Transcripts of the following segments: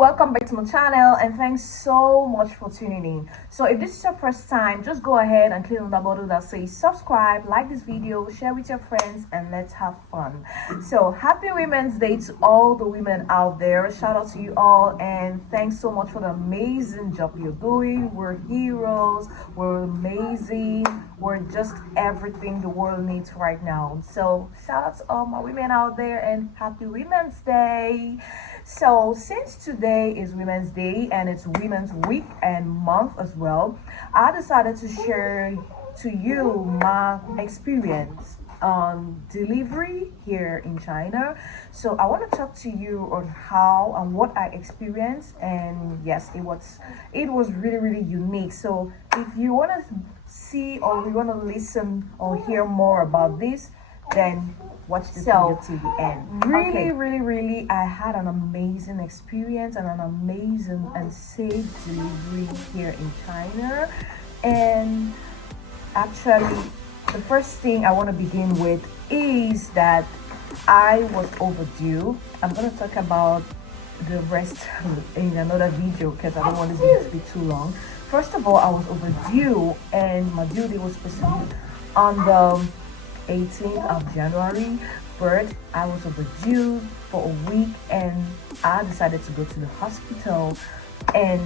welcome back to my channel and thanks so much for tuning in. So if this is your first time, just go ahead and click on the button that says subscribe, like this video, share with your friends, and let's have fun. So happy Women's Day to all the women out there. Shout out to you all and thanks so much for the amazing job you're doing. We're heroes, we're amazing, we're just everything the world needs right now. So shout out to all my women out there and happy Women's Day. So since today is Women's Day and it's Women's Week and month as well, I decided to share to you my experience on delivery here in China. So I want to talk to you on how and what I experienced, and yes, it was really unique. So if you want to see or you want to listen or hear more about this, then watch this video till the end. Really, I had an amazing experience and an amazing and safe delivery here in China. And actually, the first thing I want to begin with is that I was overdue. I'm going to talk about the rest in another video because I don't want this video to be too long. First of all, I was overdue and my due date was supposed to be on the 18th of January, but I was overdue for a week and I decided to go to the hospital. And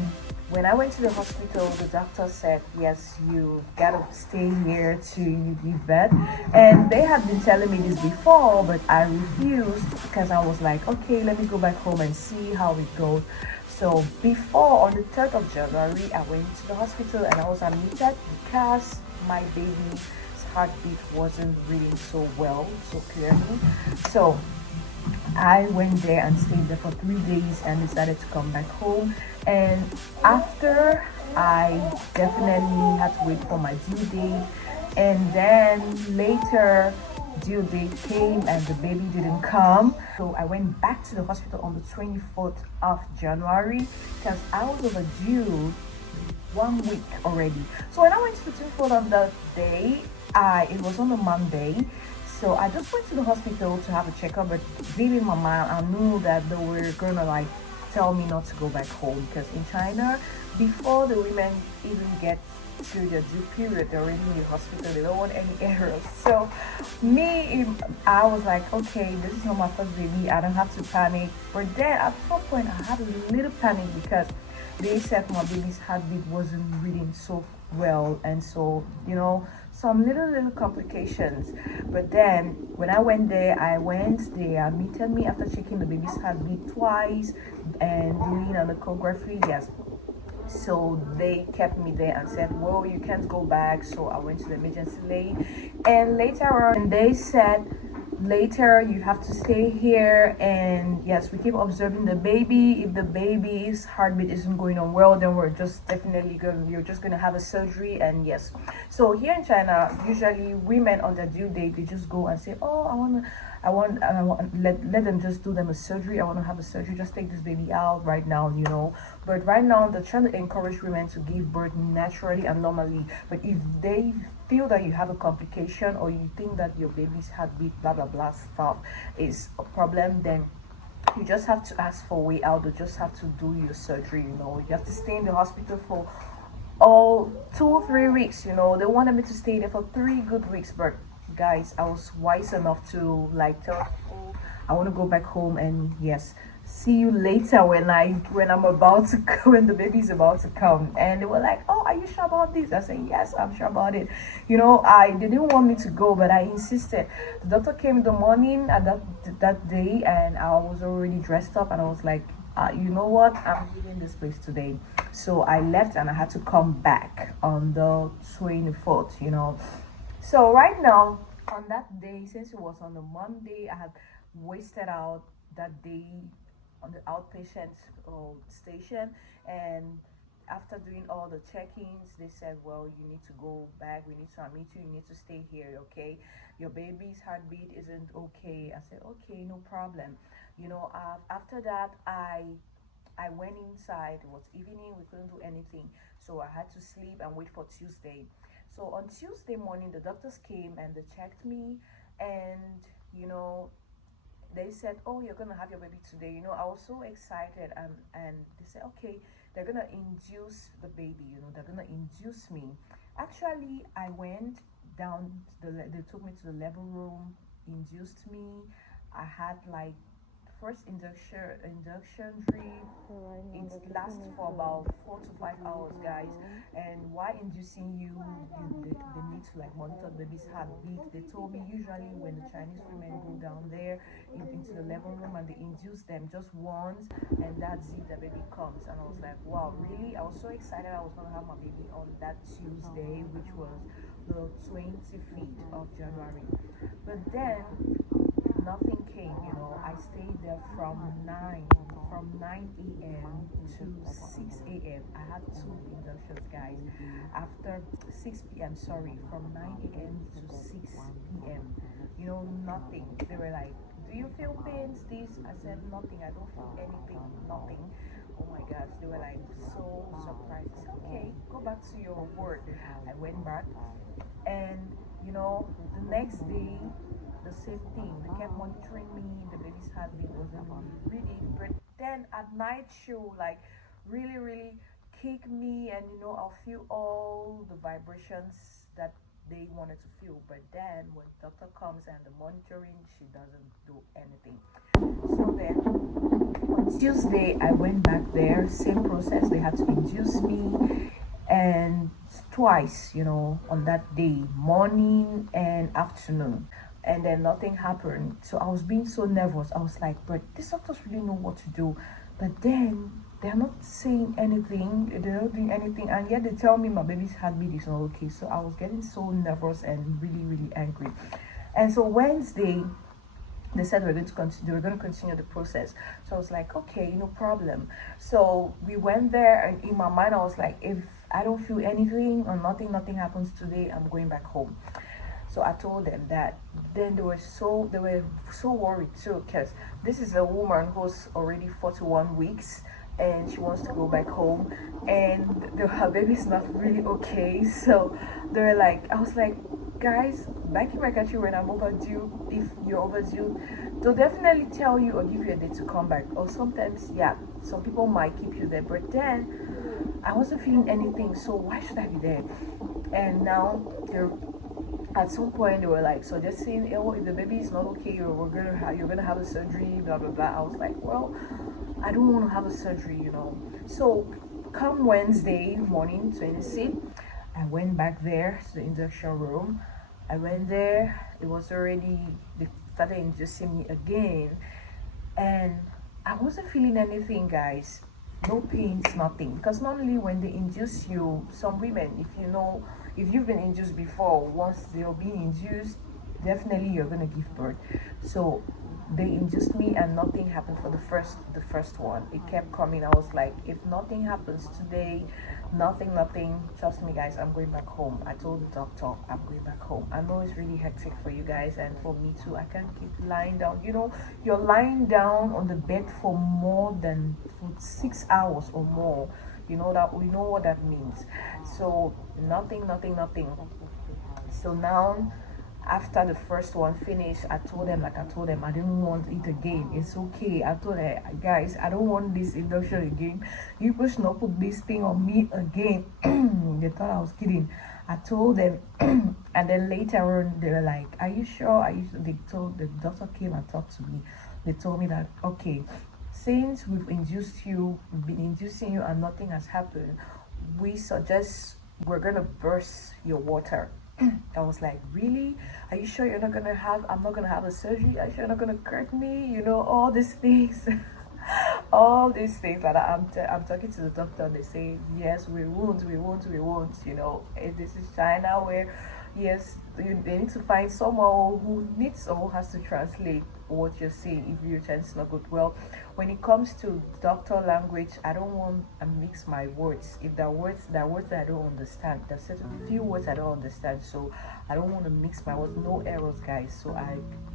when I went to the hospital, the doctor said, yes, you gotta stay here till you give birth. And they had been telling me this before, but I refused because I was like, okay, let me go back home and see how it goes. So before, on the 3rd of January, I went to the hospital and I was admitted because my baby's heartbeat wasn't reading so well, so clearly. So I went there and stayed there for 3 days and decided to come back home. And after, I definitely had to wait for my due date, and then later due date came and the baby didn't come. So I went back to the hospital on the 24th of January because I was overdue 1 week already. So when I went to the 24th on that day, it was on a Monday. So I just went to the hospital to have a checkup, but deep in my mind, I knew that they were gonna like tell me not to go back home because in China, before the women even get to their due period, they're already in the hospital. They don't want any errors. So I was like, okay, this is not my first baby. I don't have to panic. But then at some point, I had a little panic because they said my baby's heartbeat wasn't reading so well, and so some little complications. But then when I went there, they admitted me after checking the baby's heartbeat twice and doing an echography. Yes, so they kept me there and said, well, you can't go back. So I went to the emergency lane, and later on they said, later you have to stay here, and yes, we keep observing the baby. If the baby's heartbeat isn't going on well, then you're just gonna have a surgery. And yes, so here in China, usually women on their due date, they just go and say, oh, let them just do them a surgery. I want to have a surgery, just take this baby out right now, but right now they're trying to encourage women to give birth naturally and normally. But if they feel that you have a complication or you think that your baby's heartbeat blah blah blah stuff is a problem, then you just have to ask for a way out. You just have to do your surgery. You have to stay in the hospital for 2 or 3 weeks. They wanted me to stay there for 3 good weeks, but guys, I was wise enough to like tell people I want to go back home, and yes, see you later when I'm about to when the baby's about to come. And they were like, oh, are you sure about this? I said, yes, I'm sure about it. They didn't want me to go, but I insisted. The doctor came in the morning at that day, and I was already dressed up, and I was like, you know what, I'm leaving this place today. So I left and I had to come back on the 24th. So right now, on that day, since it was on the Monday, I had wasted out that day on the outpatient station. And after doing all the check-ins, they said, well, you need to go back. We need to admit you. You need to stay here, okay? Your baby's heartbeat isn't okay. I said, okay, no problem. After that, I went inside. It was evening. We couldn't do anything. So I had to sleep and wait for Tuesday. So on Tuesday morning, the doctors came and they checked me, and they said, oh, you're gonna have your baby today. You know, I was so excited, and they said, okay, they're gonna induce the baby. You know, they're gonna induce me. Actually, I went down to they took me to the labor room, induced me. I had like first induction drip. It lasts for about 4 to 5 hours, guys. And why inducing you, they need to like monitor the baby's heartbeat. They told me usually when the Chinese women go down there into the labor room and they induce them just once, and that's it, the baby comes. And I was like, wow, really? I was so excited. I was gonna have my baby on that Tuesday, which was the 25th of January. But then nothing came. You know, I stayed there from 9 a.m. to 6 a.m. I had two inductions, guys. After 6 p.m., sorry, from 9 a.m. to 6 p.m., you know, nothing. They were like, do you feel pains? This? I said, nothing. I don't feel anything. Nothing. Oh my gosh, they were like so surprised. I said, okay, go back to your work. I went back, and you know, the next day, the same thing. They kept monitoring me. The baby's heartbeat wasn't really, but then at night she'll like really kick me, and you know, I'll feel all the vibrations that they wanted to feel. But then when doctor comes and the monitoring, she doesn't do anything. So then on Tuesday I went back there, same process. They had to induce me, and twice, you know, on that day, morning and afternoon. And then nothing happened. So I was being so nervous. I was like, but these doctors really know what to do. But then they're not saying anything, they're not doing anything, and yet they tell me my baby's heartbeat is not okay. So I was getting so nervous and really angry. And so Wednesday, they said they were going to continue the process. So I was like, okay, no problem. So we went there, and in my mind I was like, if I don't feel anything or nothing happens today, I'm going back home. So I told them that. Then they were so worried too, because this is a woman who's already 41 weeks, and she wants to go back home, and her baby's not really okay. So they were like, I was like, guys, back in my country, when I'm overdue, if you're overdue, they'll definitely tell you or give you a day to come back. Or sometimes, yeah, some people might keep you there. But then I wasn't feeling anything, so why should I be there? And now they're at some point they were like suggesting, oh, if the baby is not okay, you're gonna have a surgery, blah blah blah. I was like, well, I don't want to have a surgery, you know. So come Wednesday morning, 26th, I went back there to the induction room. I went there. It was already, they started inducing me again, and I wasn't feeling anything, guys. No pains, nothing. Because normally when they induce you, some women, if you know, if you've been induced before, once they're being induced, definitely you're gonna give birth. So they induced me, and nothing happened for the first one. It kept coming. I was like, if nothing happens today, nothing, trust me, guys, I'm going back home. I told the doctor I'm going back home. I know it's really hectic for you guys and for me too. I can't keep lying down. You know, you're lying down on the bed for more than for 6 hours or more. You know that, we know what that means. So nothing. So now, after the first one finished, I told them I didn't want it again. It's okay. I told her, guys, I don't want this induction again. You people should not put this thing on me again. They thought I was kidding. I told them, and then later on they were like, are you sure? They told, the doctor came and talked to me. They told me that, okay, since we've been inducing you and nothing has happened, we suggest we're gonna burst your water. I was like, really? Are you sure I'm not gonna have a surgery? Are you sure you're not gonna hurt me? You know, all these things. All these things that I'm talking to the doctor, and they say, yes, we won't. You know, this is China, where, yes, they need to find someone who needs or who has to translate what you're saying if your Chinese is not good. Well, when it comes to doctor language, I don't want to mix my words. If there are words that I don't understand, there's certain few words I don't understand, so I don't want to mix my words. No errors, guys. So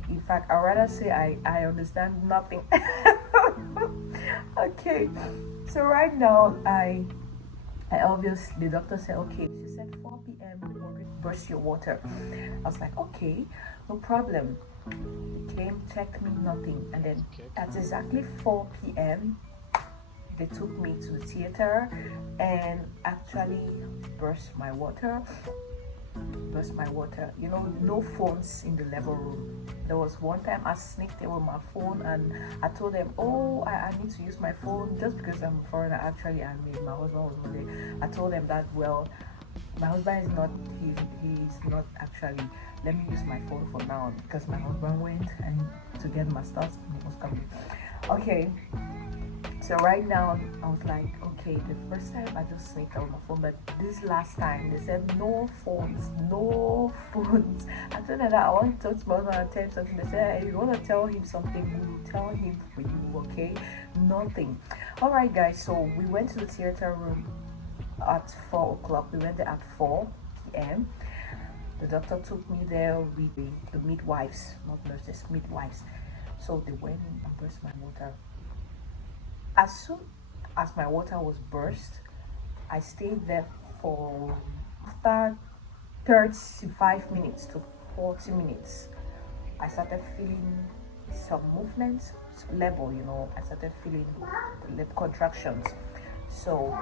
in fact, I'd rather say I understand nothing. Okay, so right now, I obviously, the doctor said, okay, she said 4 p.m. we're going to burst your water. I was like, okay, no problem. They came, checked me, nothing. And then at exactly 4 p.m., they took me to the theater and actually burst my water. You know, no phones in the labor room. There was one time I sneaked in with my phone and I told them, oh, I need to use my phone just because I'm a foreigner. Actually, I mean, my husband was not there. I told them that, well, my husband is not, he's not actually, let me use my phone for now, because my husband went and to get my stuff and he was coming. Okay, so right now I was like, okay, the first time I just sneaked out my phone, but this last time they said no phones, no phones. I told them that I want to talk to my husband and tell him something. They said, hey, you want to tell him something, we will tell him for you, okay? Nothing. All right, guys, so we went to the theater room at 4 o'clock. We went there at 4 p.m. The doctor took me there with the midwives, not nurses, midwives. So they went and burst my water. As soon as my water was burst, I stayed there for after 35 minutes to 40 minutes. I started feeling some movements, labor, you know, I started feeling the contractions. So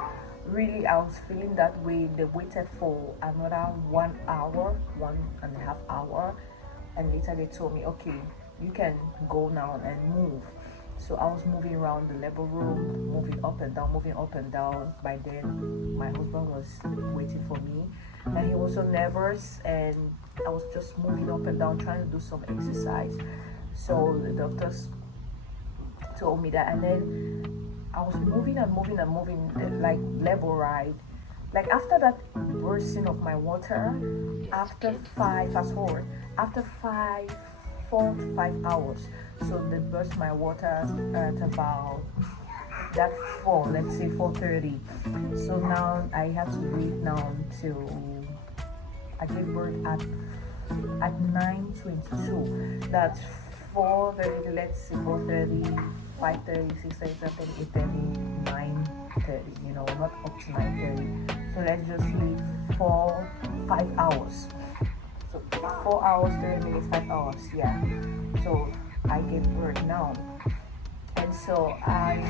really I was feeling that way. They waited for another 1 hour, 1.5 hours, and later they told me, okay, you can go now and move. So I was moving around the labor room, moving up and down, moving up and down. By then my husband was waiting for me and he was so nervous, and I was just moving up and down trying to do some exercise. So the doctors told me that, and then I was moving and moving and moving, like labor ride. Like after that bursting of my water, after fast forward, after 4 to 5 hours, so they burst my water at about that 4, let's say 4:30. So now I have to wait now till I gave birth at 9:22. That's 4:30, let's say 4:30, 5:30, 6:30, 7:30, 8:30, 9:30, you know, not up to 9:30. So let's just leave 5 hours. So 4 hours, 30 minutes, 5 hours, yeah. So I gave birth now. And so I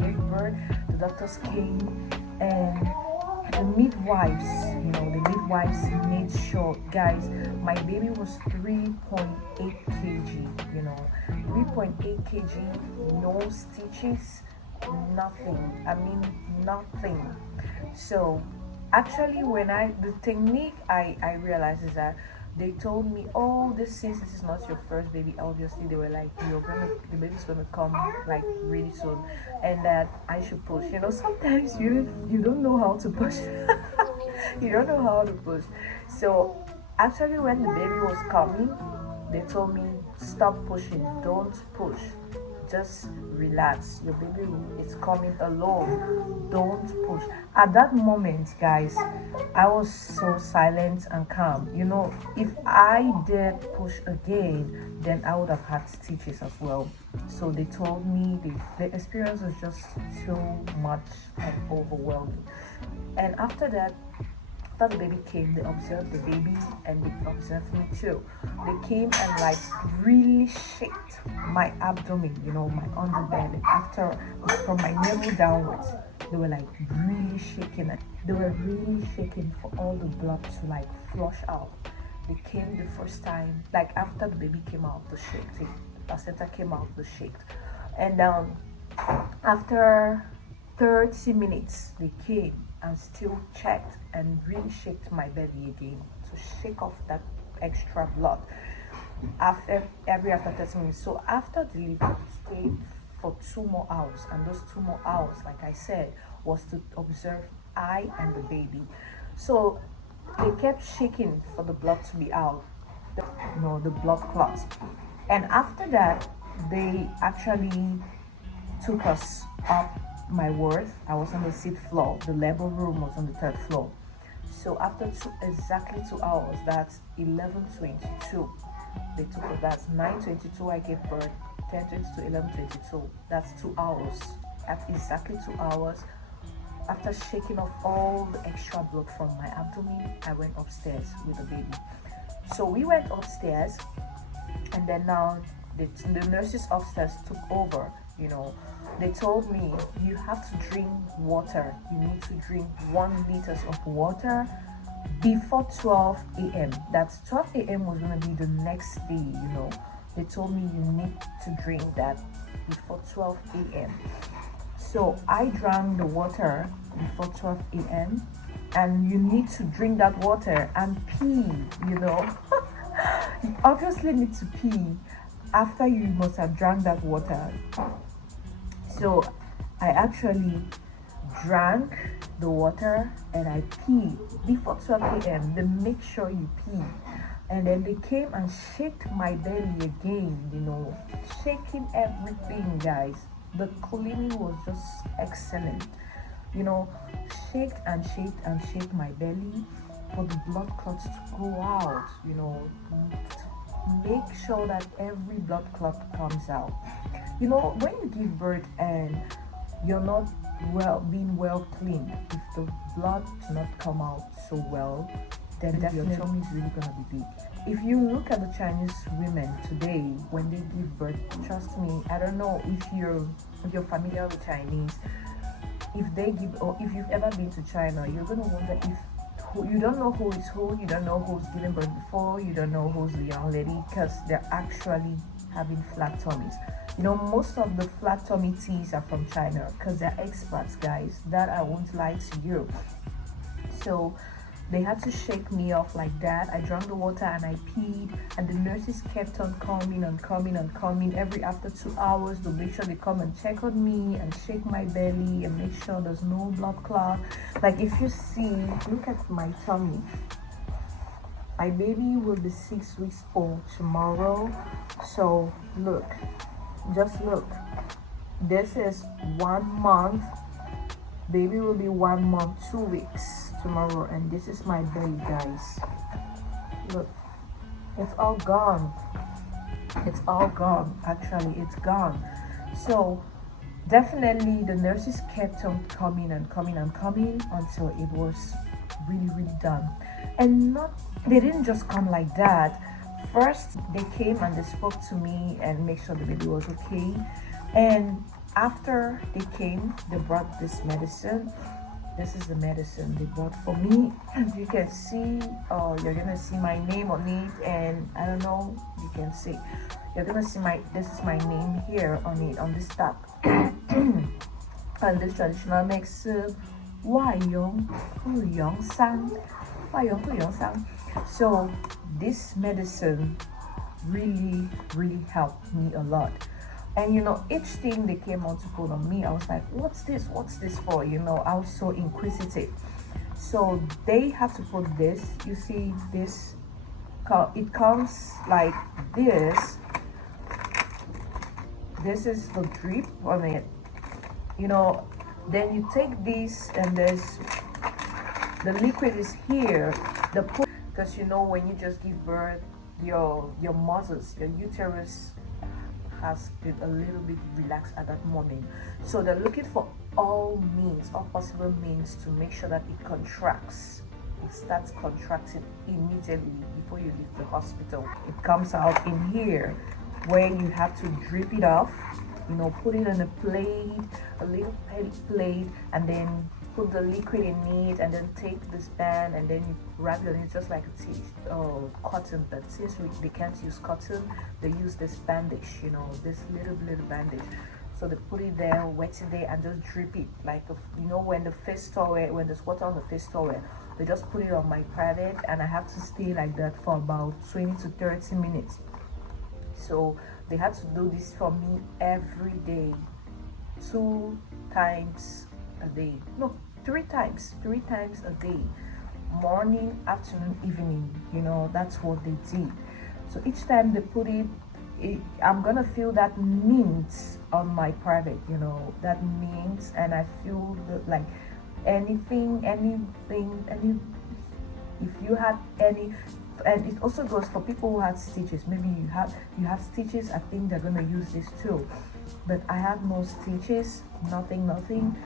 gave birth, the doctors came, and the midwives, you know, the midwives made sure, guys, my baby was 3.8 kg, you know, 3.8 kg, no stitches, nothing. I mean, nothing. So actually, when the technique I realized is that they told me, oh, since this is not your first baby, obviously they were like, the baby's gonna come like really soon, and that I should push. You know, sometimes you don't know how to push. You don't know how to push. So actually, when the baby was coming, they told me, stop pushing, don't push, just relax, your baby is coming alone, don't push. At that moment, guys, I was so silent and calm. You know, if I did push again, then I would have had stitches as well. So they told me the experience was just so much and overwhelming. And after that, after the baby came, they observed the baby and they observed me too. They came and like really shaked my abdomen, you know, my underbelly. After, from my navel downwards, they were like really shaking. They were really shaking for all the blood to like flush out. They came the first time, like after the baby came out, the shaked, the placenta came out, the shaked. And after 30 minutes, they came and still checked and really shaked my belly again to shake off that extra blood after 30 minutes. So after delivery, we stayed for 2 more hours, and those 2 more hours, like I said, was to observe I and the baby. So they kept shaking for the blood to be out, you know, the blood clots. And after that, they actually took us up my ward. I was on the 6th floor. The labor room was on the 3rd floor. So after exactly 2 hours, that's 11:22. They took it. That's 9:22. I gave birth. 10:22, 11:22. That's 2 hours. At exactly 2 hours, after shaking off all the extra blood from my abdomen, I went upstairs with the baby. So we went upstairs, And then now the nurses upstairs took over. They told me, you have to drink water. You need to drink 1 liter of water before 12 a.m. That's 12 a.m. was gonna be the next day. They told me you need to drink that before 12 a.m. So I drank the water before 12 a.m. and you need to drink that water and pee. You obviously need to pee after you must have drank that water. So I actually drank the water and I peed before 12 a.m. They make sure you pee. And then they came and shaked my belly again, shaking everything, guys. The cleaning was just excellent. Shaked and shaked and shaked my belly for the blood clots to go out, make sure that every blood clot comes out. When you give birth and you're not being well cleaned, if the blood does not come out so well, then definitely your tummy is really gonna be big. If you look at the Chinese women today when they give birth, trust me, I don't know if you're familiar with Chinese. If they give, or if you've ever been to China, you're gonna wonder if you don't know who is who, you don't know who's giving birth before, you don't know who's the young lady, because they're actually having flat tummies. Most of the flat tummy teas are from China because they're experts, guys. That I won't lie to you. So they had to shake me off like that. I drank the water and I peed, and the nurses kept on coming and coming and coming. Every after 2 hours, they'll make sure they come and check on me and shake my belly and make sure there's no blood clot. Like if you see, look at my tummy. My baby will be 6 weeks old tomorrow. So look, just look. This is 1 month. Baby will be 1 month, 2 weeks tomorrow, and this is my belly, guys. Look, it's all gone. It's all gone. Actually, it's gone. So definitely the nurses kept on coming and coming and coming until it was really, really done. And they didn't just come like that. First they came and they spoke to me and make sure the baby was okay, and after they came, they brought this medicine. This is the medicine they brought for me. You can see, you're gonna see my name on it, and I don't know, you can see, you're gonna see this is my name here on it, on this tab. And this traditional makes So this medicine really, really helped me a lot. And each thing they came on to put on me, I was like, what's this for? I was so inquisitive. So they had to put this. You see this, it comes like this. This is the drip on it. Then you take this, and the liquid is here. Because when you just give birth, your muscles, your uterus has been a little bit relaxed at that moment. So they're looking for all possible means to make sure that it contracts. It starts contracting immediately before you leave the hospital. It comes out in here where you have to drip it off, put it on a plate, a little plate, and then put the liquid in it, and then take this band and then you wrap it on it just like a cotton. But since they can't use cotton, they use this bandage, this little bandage. So they put it there, wet it there, and just drip it like when the face towel, when there's water on the face towel, they just put it on my private, and I have to stay like that for about 20 to 30 minutes. So they had to do this for me every day, 2 times a day. No, 3 times a day, morning, afternoon, evening. That's what they did. So each time they put it, I'm gonna feel that mint on my private, that mint, and I feel like anything, if you had any. And it also goes for people who had stitches. Maybe you have stitches. I think they're gonna use this too, but I have no stitches, nothing.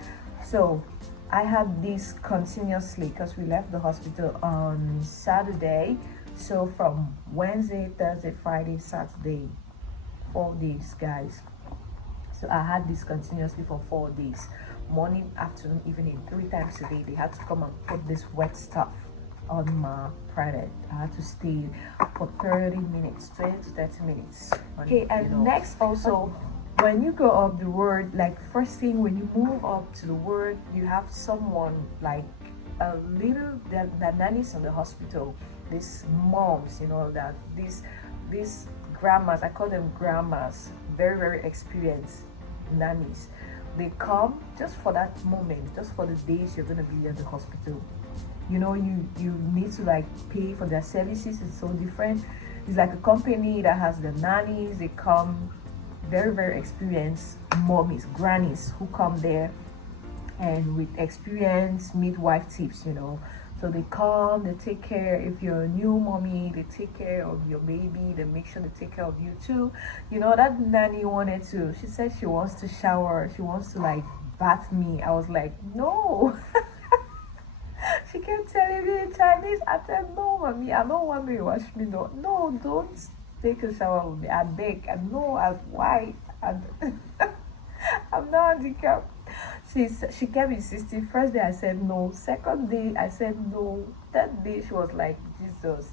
So I had this continuously because we left the hospital on Saturday. So from Wednesday, Thursday, Friday, Saturday, 4 days, guys. So I had this continuously for 4 days, morning, afternoon, evening, 3 times a day. They had to come and put this wet stuff on my private. I had to stay for 30 minutes, 20 to 30 minutes. Okay, and next also, when you go up the word, like first thing when you move up to the word, you have someone like a little, the nannies in the hospital, these moms, you know, that these grandmas, I call them grandmas, very, very experienced nannies. They come just for that moment, just for the days you're gonna be at the hospital. You know, you need to like pay for their services. It's so different. It's like a company that has the nannies. They come, very, very experienced mommies, grannies who come there and with experience, midwife tips, you know. So they come, they take care. If you're a new mommy, they take care of your baby. They make sure they take care of you too. You know, that nanny wanted to, she said she wants to shower. She wants to like bath me. I was like, no. She kept telling me in Chinese. I said, no, mommy, I don't want me to wash me. No, no, don't take a shower with me. I beg. I know why. I'm not handicapped. She kept insisting. First day I said no. Second day I said no. Third day she was like, Jesus,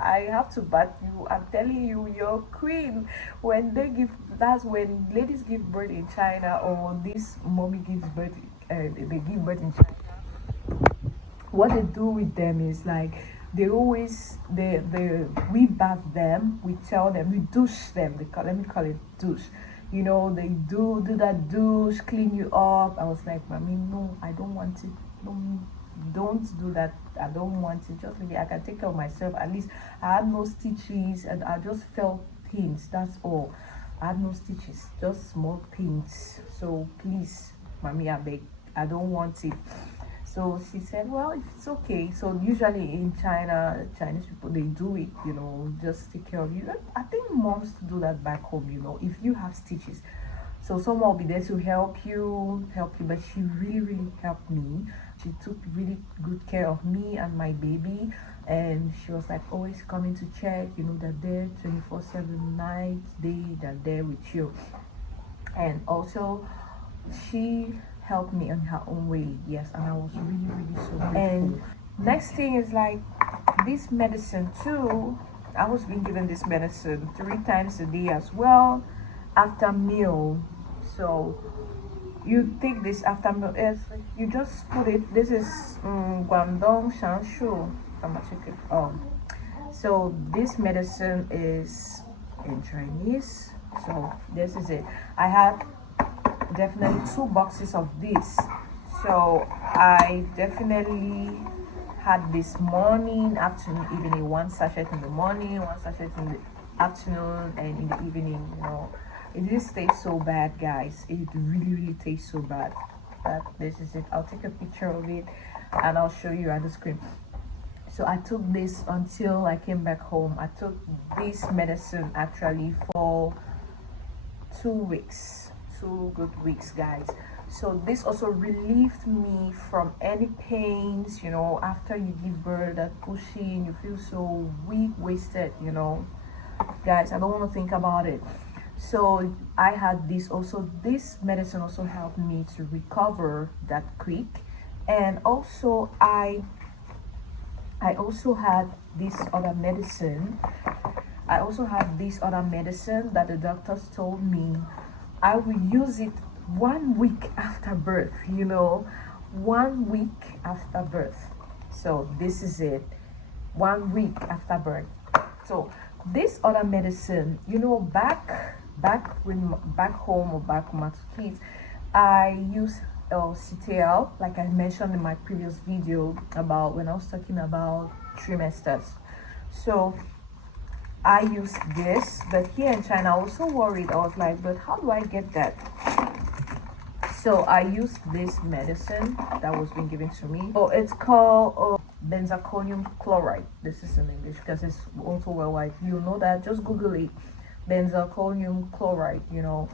I have to bath you. I'm telling you, you're queen. When they give, that's when ladies give birth in China, or this mommy gives birth. They give birth in China. What they do with them is like they always we bath them. We tell them, we douche them. Let me call it douche. You know, they do that douche, clean you up. I was like, mommy, no, I don't want it. Don't do that. I don't want it. Just like I can take care of myself. At least I had no stitches and I just felt pains. That's all. I had no stitches, just small pains. So please, mommy, I beg, I don't want it. So she said, well, if it's okay. So usually in China, Chinese people, they do it, you know, just take care of you. I think moms do that back home, you know, if you have stitches. So someone will be there to help you. But she really, really helped me. She took really good care of me and my baby. And she was like always coming to check, you know, they're there 24/7, night, day, they're there with you. And also, she helped me in her own way, yes, and I was really, really so grateful. And next thing is like this medicine too. I was being given this medicine 3 times a day as well, after meal. So you take this after meal. Yes, you just put it. This is Guangdong Shanshu. So this medicine is in Chinese. So this is it. I had definitely 2 boxes of this. So I definitely had this morning, afternoon, evening, 1 sachet in the morning, 1 sachet in the afternoon, and in the evening. You know, it just tastes so bad, guys. It really, really tastes so bad. That this is it. I'll take a picture of it and I'll show you at the screen. So I took this until I came back home. I took this medicine actually for 2 weeks. 2 good weeks, guys. So this also relieved me from any pains, you know, after you give birth, that pushing, you feel so weak, wasted, you know. Guys, I don't want to think about it. So I had this also. This medicine also helped me to recover that quick. And also I also had this other medicine. I also had this other medicine that the doctors told me I will use it 1 week after birth, you know, 1 week after birth. So this is it, 1 week after birth. So this other medicine, you know, back home or back with my kids, I use CTL, like I mentioned in my previous video about when I was talking about trimesters. So I use this, but here in China I was so worried. I was like, but how do I get that? So I used this medicine that was being given to me. Oh, it's called benzalkonium chloride. This is in English because it's also worldwide. You know that, just Google it. Benzalkonium chloride, you know.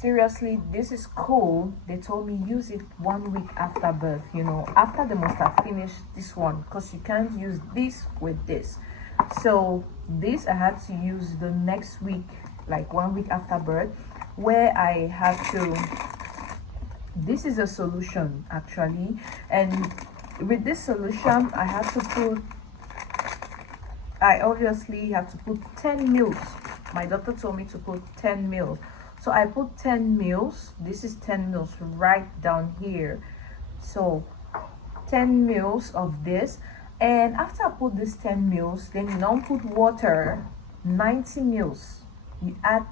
seriously, this is cool. They told me use it 1 week after birth, you know, after they must have finished this one, because you can't use this with this. So this I had to use the next week, like 1 week after birth, where I had to, this is a solution actually, and with this solution I had to put, I obviously have to put 10 mils. My doctor told me to put 10 mils, so I put 10 mils. This is 10 mils right down here. So 10 mils of this, and after I put this 10 mils, then you don't put water, 90 mils, you add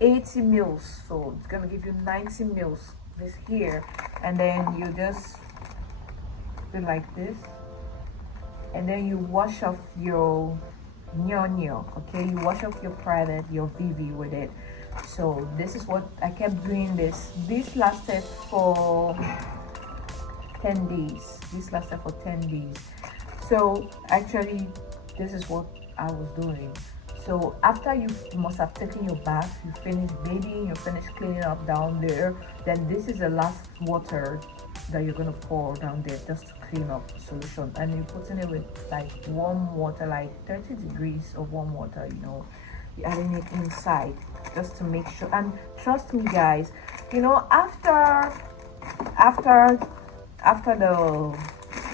80 mils, so it's gonna give you 90 mils this here, and then you just do like this, and then you wash off your nyo, okay, you wash off your private, your VV with it. So this is what I kept doing. This lasted for 10 days. This lasted for 10 days. So actually this is what I was doing. So after you must have taken your bath, you finish bathing, you finish cleaning up down there, then this is the last water that you're gonna pour down there just to clean up the solution, and you're putting it with like warm water, like 30 degrees of warm water, you know, you're adding it inside just to make sure. And trust me guys, you know, after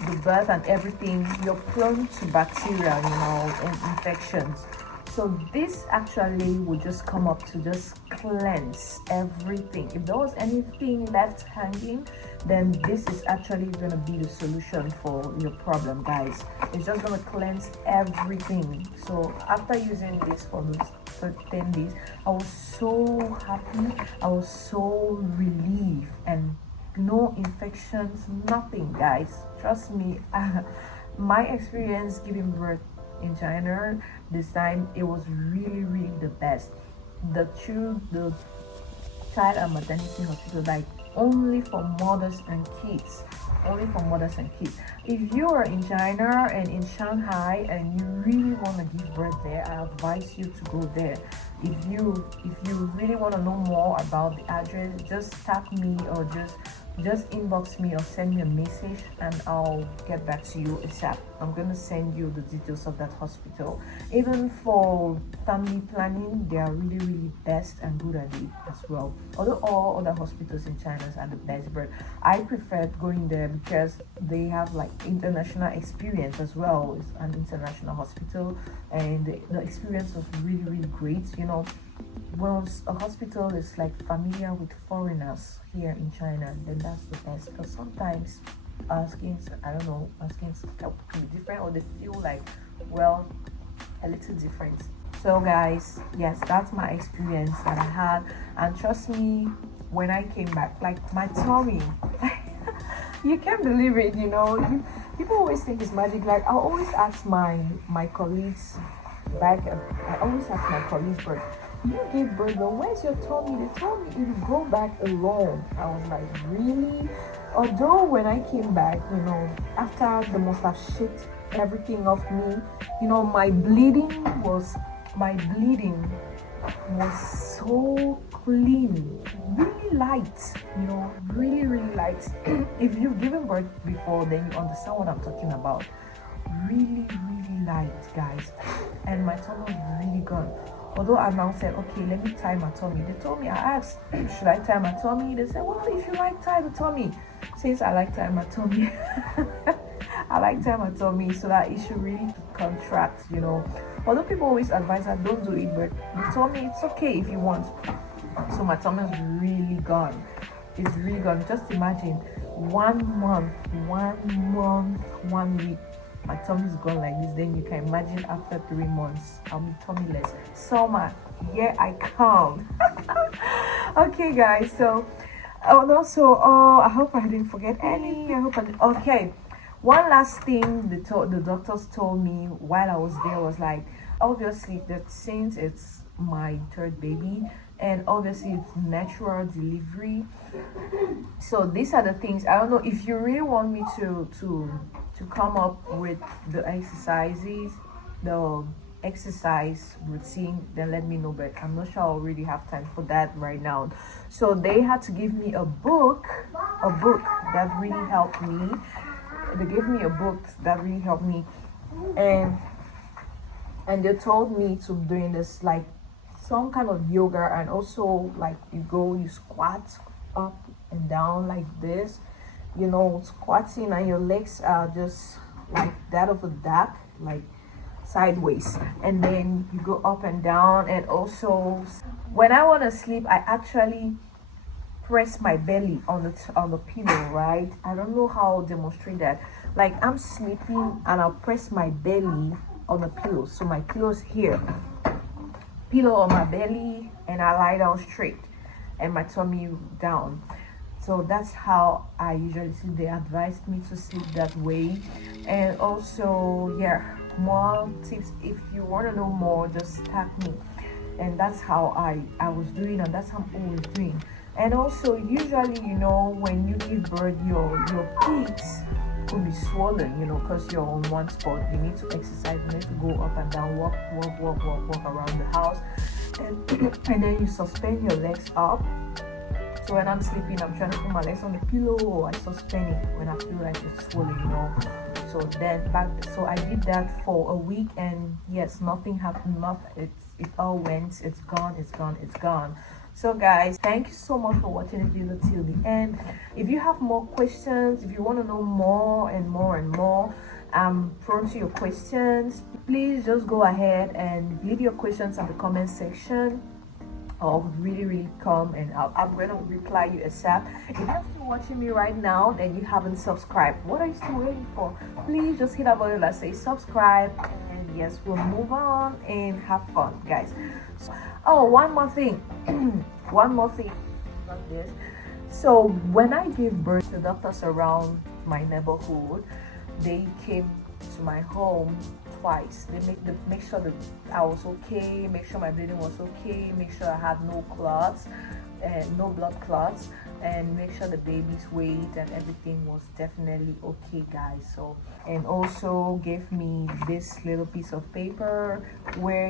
the birth and everything, you're prone to bacteria, you know, and infections. So this actually will just come up to just cleanse everything. If there was anything left hanging, then this is actually going to be the solution for your problem, guys. It's just going to cleanse everything. So after using this for 10 days, I was so happy, I was so relieved, and no infections, nothing, guys. Trust me. My experience giving birth in China this time, it was really the best. The child and maternity hospital, like only for mothers and kids, only for mothers and kids. If you are in China and in Shanghai and you really want to give birth there, I advise you to go there. If you really want to know more about the address, just tag me or just inbox me or send me a message, and I'll get back to you ASAP. I'm gonna send you the details of that hospital. Even for family planning, they are really best and good at it as well. Although all other hospitals in China are the best, but I preferred going there because they have like international experience as well. It's an international hospital, and the experience was really great, you know. Once a hospital is like familiar with foreigners here in China, then that's the best, because sometimes our skins, I don't know, our skins can be different, or they feel like, well, a little different. So guys, yes, that's my experience that I had, and trust me, when I came back, like my tummy, you can't believe it, you know. People always think it's magic. Like I always ask my colleagues back, I always ask my colleagues, but you gave birth, but where's your tummy? They told me it would go back alone. I was like, really? Although when I came back, you know, after they must have shipped everything off me, you know, my bleeding was so clean, really light, you know, really light. If you've given birth before, then you understand what I'm talking about. Really light, guys, and my tummy was really gone. Although I now said, okay, let me tie my tummy. They told me, I asked, should I tie my tummy? They said, well, if you like, tie the tummy. Since I like tying my tummy, I like tying my tummy so that it should really contract, you know. Although people always advise that don't do it, but they told me it's okay if you want. So my tummy is really gone. It's really gone. Just imagine 1 month, 1 week. My tummy is gone like this. Then you can imagine after 3 months, I'll be tummyless. Summer, here I come. Okay, guys. So, I hope I didn't forget any. Okay. One last thing the doctors told me while I was there was like, obviously that since it's my third baby, and obviously it's natural delivery, so these are the things. I don't know if you really want me to come up with the exercises, the exercise routine, then let me know, but I'm not sure I already have time for that right now. So they had to give me a book that really helped me. They gave me a book that really helped me, and they told me to doing this like some kind of yoga, and also like you squat up and down like this, squatting, and your legs are just like that of a duck, like sideways, and then you go up and down. And also when I want to sleep, I actually press my belly on the pillow, right? I don't know how to demonstrate that. Like I'm sleeping and I'll press my belly on the pillow, so my pillow's here, pillow on my belly, and I lie down straight and my tummy down. So that's how I usually sleep. They advised me to sleep that way. And also, yeah, more tips. If you want to know more, just tag me. And that's how I was doing, and that's how I'm always doing. And also, usually, when you give birth, your peaks could be swollen, because you're on one spot. You need to exercise, you need to go up and down, walk around the house, and and then you suspend your legs up. So when I'm sleeping, I'm trying to put my legs on the pillow, or I suspend it when I feel like it's swollen. So I did that for a week, and yes, nothing happened. It all went. It's gone. So guys, thank you so much for watching this video till the end. If you have more questions, if you want to know more and more and more, I'm prone to your questions. Please just go ahead and leave your questions in the comment section. I'll really come, and I'm going to reply you ASAP. If you're still watching me right now and you haven't subscribed, what are you still waiting for? Please just hit that button that says subscribe, and yes, we'll move on and have fun, guys. Oh, one more thing. Not this. So when I gave birth, the doctors around my neighborhood, they came to my home twice. They make sure that I was okay, make sure my bleeding was okay, make sure I had no clots and no blood clots, and make sure the baby's weight and everything was definitely okay, guys. So, and also gave me this little piece of paper where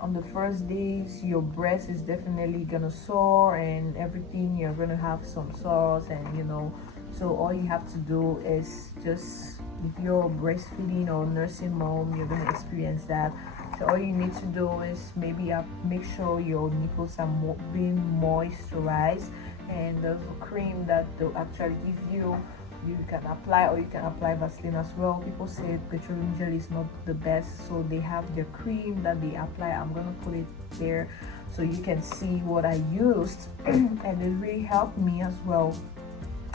on the first days your breast is definitely gonna sore and everything, you're gonna have some sores, and so all you have to do is just, if you're breastfeeding or nursing mom, you're gonna experience that. So all you need to do is maybe make sure your nipples are being moisturized, and there's a cream that they'll actually give you. You can apply, or you can apply Vaseline as well. People say petroleum jelly is not the best, so they have their cream that they apply. I'm gonna put it there so you can see what I used and it really helped me as well.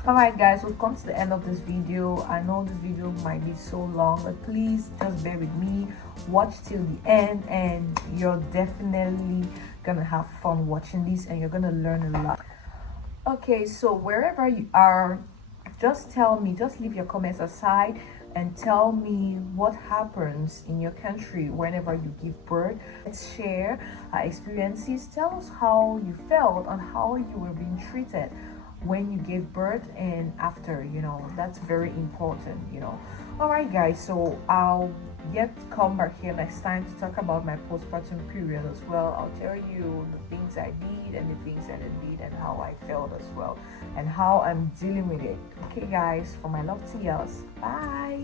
Alright guys, we've come to the end of this video. I know this video might be so long, but please just bear with me, watch till the end, and you're definitely gonna have fun watching this, and you're gonna learn a lot. Okay, so wherever you are, just leave your comments aside and tell me what happens in your country whenever you give birth. Let's share our experiences. Tell us how you felt and how you were being treated when you gave birth and after. That's very important. All right guys, so I'll yet come back here next time to talk about my postpartum period as well. I'll tell you the things I did and the things I didn't did and how I felt as well, and how I'm dealing with it. Okay guys, for my love to yours, bye.